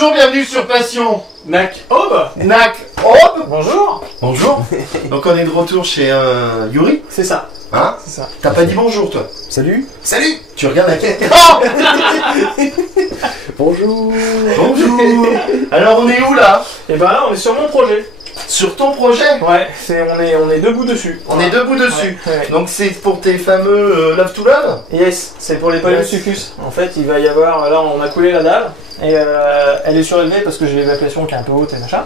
Bonjour, bienvenue sur Passion. Nac Aube. Nac Aube. Bonjour. Bonjour. Donc on est de retour chez Yuri. C'est ça. Hein? C'est ça. T'as pas dit bonjour toi? Salut. Salut. Tu regardes la caméra. Bonjour. Bonjour. Alors on est où là? Et ben là on est sur mon projet. Sur ton projet? Ouais, on est debout dessus. On est debout dessus. Ouais. Donc c'est pour tes fameux love to love? Yes, c'est pour les paléosuccus. En fait, il va y avoir, là on a coulé la dalle et elle est surélevée parce que j'ai l'évacuation qui est un peu haute et machin.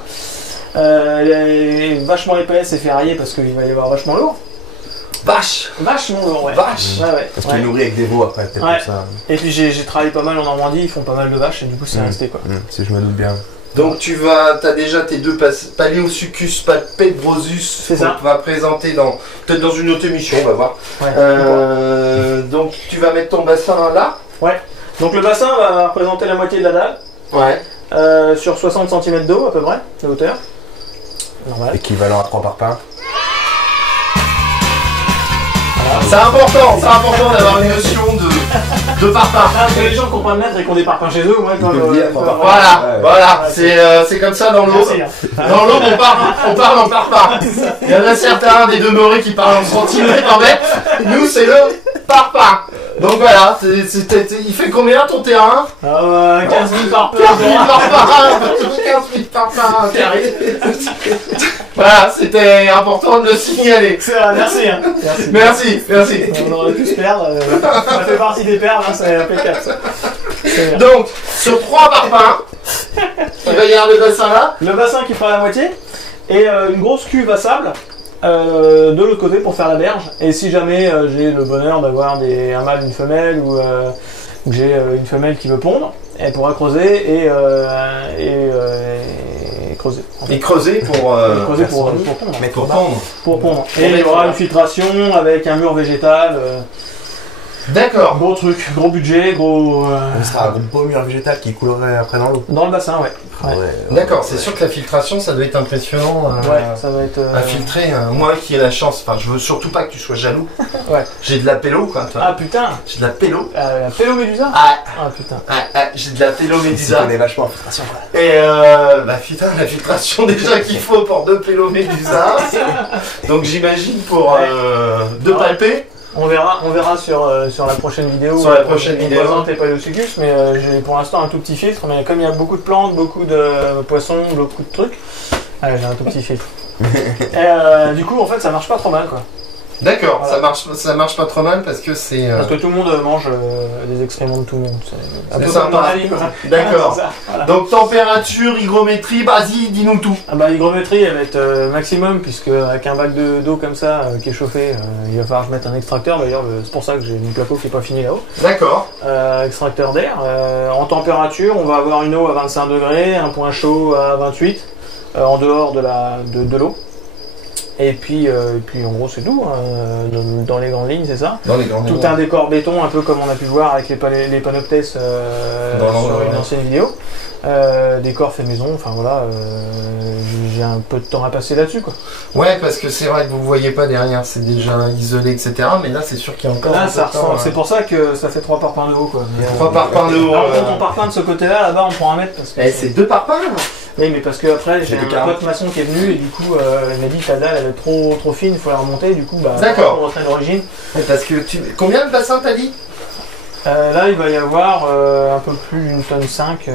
Elle est vachement épaisse et ferraillée parce qu'il va y avoir vachement lourd. Vache. Vachement lourd, ouais. Vache. Ouais. Parce qu'il nourrit avec des veaux après, peut-être Ouais. pour ça. Et puis j'ai travaillé pas mal en Normandie, ils font pas mal de vaches et du coup c'est resté quoi. Si je me doute bien. Donc t'as déjà tes deux Paléosuccus palpebrosus C'est ça. qu'on va présenter peut-être dans une autre émission, on va voir. Ouais. Donc tu vas mettre ton bassin là. Ouais. Donc le bassin va représenter la moitié de la dalle. Ouais. Sur 60 cm d'eau à peu près, de hauteur. Normal. Équivalent à 3 parpaings. C'est important d'avoir une notion de parpaing. Parce que les gens qui ont pas de mètre et qui ont des parpaings chez eux, ouais, peuvent dire, Voilà, c'est comme ça dans l'eau. Merci, hein. Dans l'eau, on parle en parpaing. Il y en a certains des demeurés qui parlent en centimètres en mètres. Nous, c'est le parpaing. Donc voilà, il fait combien ton terrain? 15 000 parpaings. 15 000 parpaings. 15 000 parpaings carrés. Voilà, c'était important de le signaler. C'est vrai, merci, hein. Merci. On aurait pu se perdre. Ça fait partie des perles, hein, c'est impeccable ça. C'est bien. Donc, sur 3 parpaings, il va y avoir le bassin là. Le bassin qui fera la moitié et une grosse cuve à sable de l'autre côté pour faire la berge. Et si jamais j'ai le bonheur d'avoir un mâle, une femelle ou que j'ai une femelle qui veut pondre, elle pourra creuser et creuser. En fait. Et creuser pour pondre. Mais pour pondre. Pour pondre. Et il y aura une filtration avec un mur végétal. D'accord. Gros truc, gros budget, gros. Ce sera un beau mur végétal qui coulerait après dans l'eau. Dans le bassin, ouais. D'accord, c'est sûr que la filtration, ça doit être impressionnant Ça va être. à filtrer. Moi qui ai la chance, enfin, je veux surtout pas que tu sois jaloux. Ouais. J'ai de la pélo, quoi, toi. Ah putain. J'ai de la pélo. La pélomédusa. Ah, Ah putain. j'ai de la pélo Tu médusa. connais vachement en filtration, quoi. Et bah putain, la filtration déjà qu'il faut pour 2 pélo médusa. Donc j'imagine pour 2 palpés. On verra sur la prochaine vidéo. Sur la prochaine vidéo. On présente les paléosuccus, mais j'ai pour l'instant un tout petit filtre. Mais comme il y a beaucoup de plantes, beaucoup de poissons, beaucoup de trucs, j'ai un tout petit filtre. Et du coup, en fait, ça marche pas trop mal, quoi. D'accord, Voilà. ça marche pas trop mal parce que c'est. Parce que tout le monde mange des excréments de tout le monde. C'est un C'est peu sympa. comme dans la vie, quoi. D'accord. C'est ça, voilà. Donc température, hygrométrie, vas-y, dis-nous tout. Ah bah, l'hygrométrie, elle va être maximum, puisque avec un bac d'eau comme ça, qui est chauffé, il va falloir que je mette un extracteur. D'ailleurs, c'est pour ça que j'ai une placo qui n'est pas finie là-haut. D'accord. Extracteur d'air. En température, on va avoir une eau à 25 degrés, un point chaud à 28, en dehors de l'eau. Et puis en gros, c'est tout. Dans les grandes lignes, c'est ça. Dans les grandes Tout un décor béton, un peu comme on a pu voir avec les panoptès sur une ancienne vidéo. Décor fait maison, enfin voilà, j'ai un peu de temps à passer là-dessus, quoi. Ouais, parce que c'est vrai que vous ne voyez pas derrière, c'est déjà isolé, etc. Mais là, c'est sûr qu'il y a encore Là, un peu de temps, c'est pour ça que ça fait 3 parpaings de haut, quoi. 3 parpaings de haut. Alors, quand on parpaing de ce côté-là, là-bas, on prend un mètre. Parce que C'est 2 parpaings. oui, mais parce que après, j'ai C'était un 40. pote maçon qui est venu et du coup, il m'a dit que ta dalle elle est trop fine, il faut la remonter. Du coup, bah, D'accord. on retraite d'origine. Parce que combien de bassins t'as dit? Là, il va y avoir un peu plus d'une tonne 5,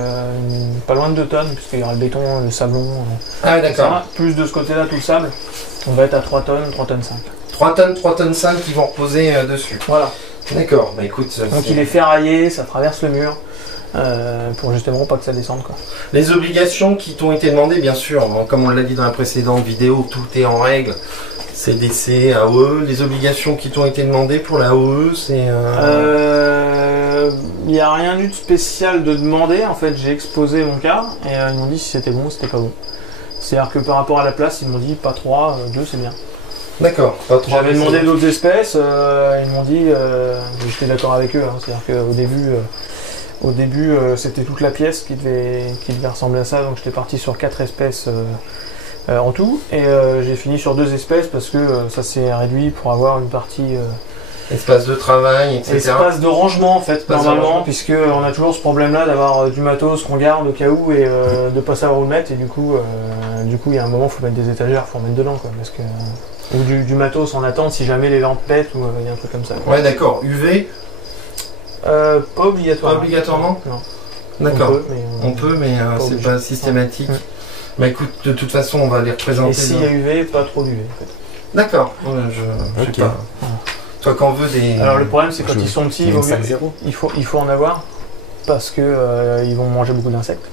pas loin de 2 tonnes, puisqu'il y aura le béton, le sablon, Ah ouais, d'accord. etc. Plus de ce côté-là, tout le sable. On va être à 3 tonnes, 3 tonnes 5. 3 tonnes 5 qui vont reposer dessus. Voilà. D'accord, bah écoute. Donc il est ferraillé, ça traverse le mur, pour justement pas que ça descende, quoi. Les obligations qui t'ont été demandées, bien sûr, comme on l'a dit dans la précédente vidéo, tout est en règle. CDC, AOE, les obligations qui t'ont été demandées pour la AOE, c'est... Il n'y a rien eu de spécial de demander, en fait j'ai exposé mon cas et ils m'ont dit si c'était bon ou c'était pas bon. C'est-à-dire que par rapport à la place, ils m'ont dit pas 3, 2 c'est bien. D'accord, pas trop. J'avais demandé d'autres espèces, ils m'ont dit, j'étais d'accord avec eux, hein, c'est-à-dire qu'au début c'était toute la pièce qui devait ressembler à ça, donc j'étais parti sur 4 espèces en tout, et j'ai fini sur 2 espèces parce que ça s'est réduit pour avoir une partie Espace de travail, etc. Espace de rangement en fait, Espace de normalement, rangement. puisque on a toujours ce problème-là d'avoir du matos qu'on garde au cas où et de pas savoir où le mettre. Et du coup, il y a un moment, il faut mettre des étagères, faut en mettre dedans, quoi, parce que ou du matos en attente si jamais les lampes pètent ou il y a un truc comme ça. Quoi. Ouais, d'accord. UV, Pas obligatoire. pas obligatoirement. Non. D'accord. On peut, mais C'est obligé. pas systématique. Ouais. Bah écoute, de toute façon, on va les représenter. Et s'il y a UV, pas trop d'UV en fait. D'accord. Ouais, je sais Ok. pas. Toi, quand on veut des. Alors le problème c'est quand Je- ils sont petits, il y a une vaut mieux- salle zéro. il faut en avoir parce que ils vont manger beaucoup d'insectes.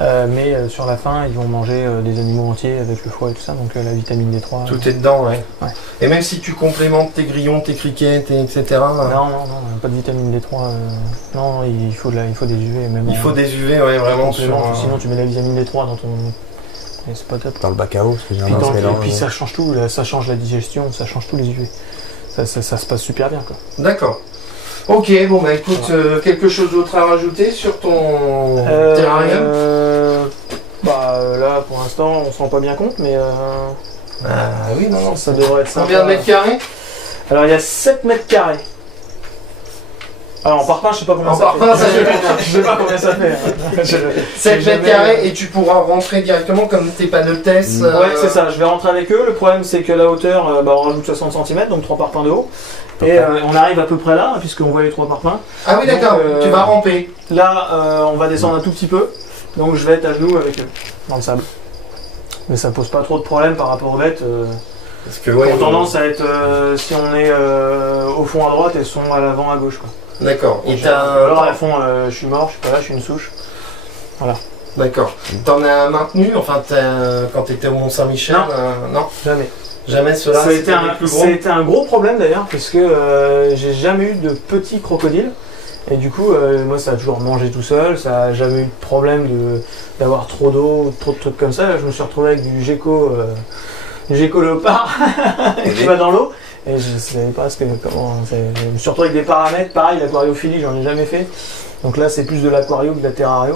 Mais sur la fin, ils vont manger des animaux entiers avec le foie et tout ça, donc la vitamine D3. Tout est dedans, ouais. Ouais. Et même si tu complémentes tes grillons, tes criquettes, etc. Non, pas de vitamine D3. Non, il faut des UV. Même Il faut des UV, ouais, vraiment sur. Sinon, tu mets la vitamine D3 dans ton. Et c'est pas top. Dans le bac à eau, parce que j'ai Puis, un dans le- mélange. puis ça change tout, là, ça change la digestion, ça change tous les UV. Ça se passe super bien quoi. D'accord. Ok, bon bah écoute, quelque chose d'autre à rajouter sur ton terrarium? Là pour l'instant on se rend pas bien compte mais Ah oui, non. ça devrait être sympa. Combien de mètres carrés? Alors il y a 7 mètres carrés. Alors en parpaing je sais pas combien En ça parpaing, fait. ça fait- Je sais pas combien ça fait. 7 mètres carrés et tu pourras rentrer directement comme tes panneaux de test. Ouais c'est ça, je vais rentrer avec eux. Le problème c'est que la hauteur, on rajoute 60 cm, donc 3 parpaings de haut. Et on arrive à peu près là, puisqu'on voit les 3 parpaings. Ah oui, d'accord, Donc, tu vas ramper. Là on va descendre un tout petit peu, donc je vais être à genoux avec eux, dans le sable. Mais ça pose pas trop de problème par rapport aux bêtes. Parce que ouais. Ont tendance à être, si on est au fond à droite, elles sont à l'avant à gauche. Quoi. D'accord. Et Alors elles font, je suis mort, je suis pas là, je suis une souche. D'accord. T'en as maintenu, enfin quand t'étais au Mont-Saint-Michel? Non. Jamais. Jamais cela. Ça a été les plus gros. ça a été un gros problème d'ailleurs, parce que j'ai jamais eu de petits crocodiles. Et du coup, moi ça a toujours mangé tout seul, ça a jamais eu de problème d'avoir trop d'eau, trop de trucs comme ça. Là, je me suis retrouvé avec du gecko léopard qui va dans l'eau. Et je savais pas comment. Je me suis retrouvé avec des paramètres, pareil, l'aquariophilie, j'en ai jamais fait. Donc là, c'est plus de l'aquario que de la terrario.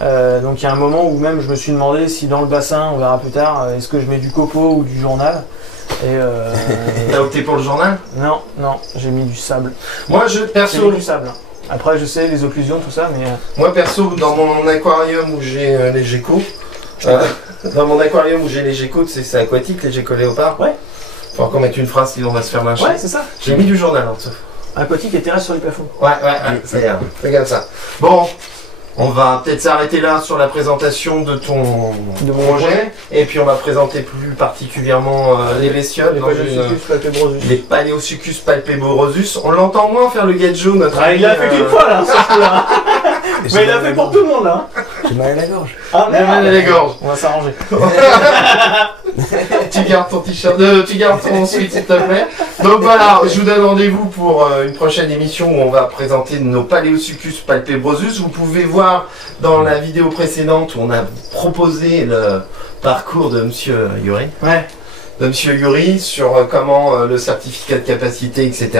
Donc il y a un moment où même je me suis demandé si dans le bassin, on verra plus tard, est-ce que je mets du copeau ou du journal. Et T'as opté pour le journal? non, j'ai mis du sable. Moi, J'ai perso, mis du sable. Après, je sais les occlusions, tout ça, mais dans mon aquarium où j'ai les geckos, dans mon aquarium où j'ai les geckos, c'est aquatique, les geckos léopards. Ouais. Faut qu'on mette une phrase sinon on va se faire lyncher. ouais, c'est ça. J'ai mis du journal en dessous. Aquatique et terrestre sur les plafonds. Ouais, c'est bien. Regarde ça. Bon, on va peut-être s'arrêter là sur la présentation de ton De mon projet. Et puis on va présenter plus particulièrement les bestioles. Les dans Paléosuchus palpebrosus. les Paléosuchus palpebrosus. On l'entend moins faire le gadjo, notre Ah, il l'a fait qu'une fois là, ce coup-là. Et Mais il l'a fait pour tout le monde là. J'ai mal à la gorge. Ah Mal à la gorge. On va s'arranger. Tu gardes ton t-shirt, tu gardes ton sweat s'il te plaît. Donc voilà, je vous donne rendez-vous pour une prochaine émission où on va présenter nos Paléosuchus palpebrosus. Vous pouvez voir dans la vidéo précédente où on a proposé le parcours de Monsieur Yuri. Ouais. De Monsieur Yuri sur comment le certificat de capacité, etc.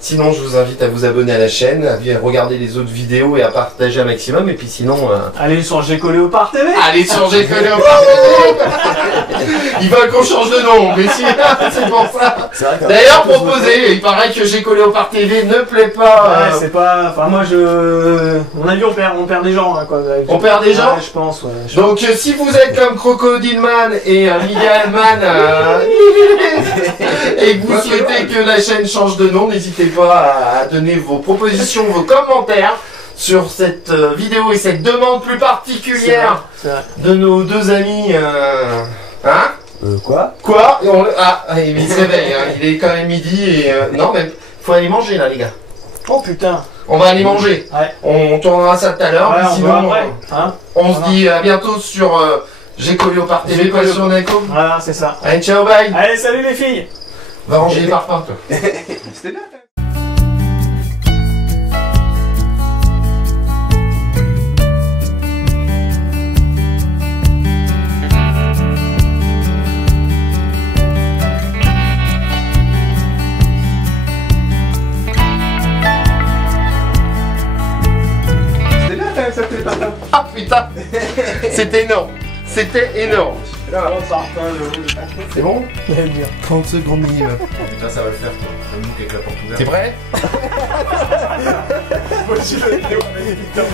Sinon, je vous invite à vous abonner à la chaîne, à regarder les autres vidéos et à partager un maximum. Et puis sinon, Allez sur Gecko Léopard TV. allez sur Gecko Léopard TV. Ils veulent qu'on change de nom, mais si, c'est pour ça. C'est vrai que- D'ailleurs, proposé, il paraît que Gecko Léopard TV ne plaît pas. Ouais, c'est pas. Enfin, moi on a vu, on perd des gens, hein, quoi. On perd des gens Ouais, je pense, ouais. Donc, si vous êtes comme Crocodile Man et Miguel Man, et que vous souhaitez que la chaîne change de nom, n'hésitez pas à donner vos propositions, vos commentaires sur cette vidéo et cette demande plus particulière C'est vrai. de nos deux amis. Hein? Quoi? Quoi? Il se réveille, hein. Il est quand même midi et non, mais faut aller manger là, les gars. Oh putain. On va aller manger. Ouais. On tournera ça tout à l'heure. Ouais, mais on sinon, va après. Hein on se dit à bientôt sur Gecko Léopard TV, Gecko pas sur Neko. Voilà, c'est ça. Allez, ciao, bye. Allez, salut les filles. Va ranger les parfums, toi. C'était bien. C'était bien quand même ça, les parfums. Ah putain, c'était énorme. C'était énorme. Oh, parfum, C'est bon? je vais le dire. 30 secondes minimum. Putain, ça va le faire, quoi. avec la porte ouverte. T'es prêt?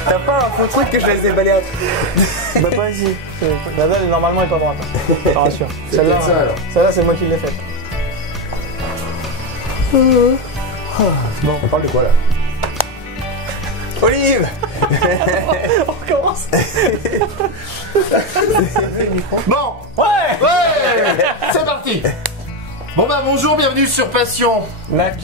T'as pas un faux truc que je laisse déballer à... Bah pas ici. La dalle normalement est pas droite. Je te rassure. C'est peut-être ça alors. Celle-là c'est moi qui l'ai faite. Bon, on parle de quoi là? Olive. On recommence. Bon, ouais, c'est parti. Bon bah bonjour, bienvenue sur Passion. Lac.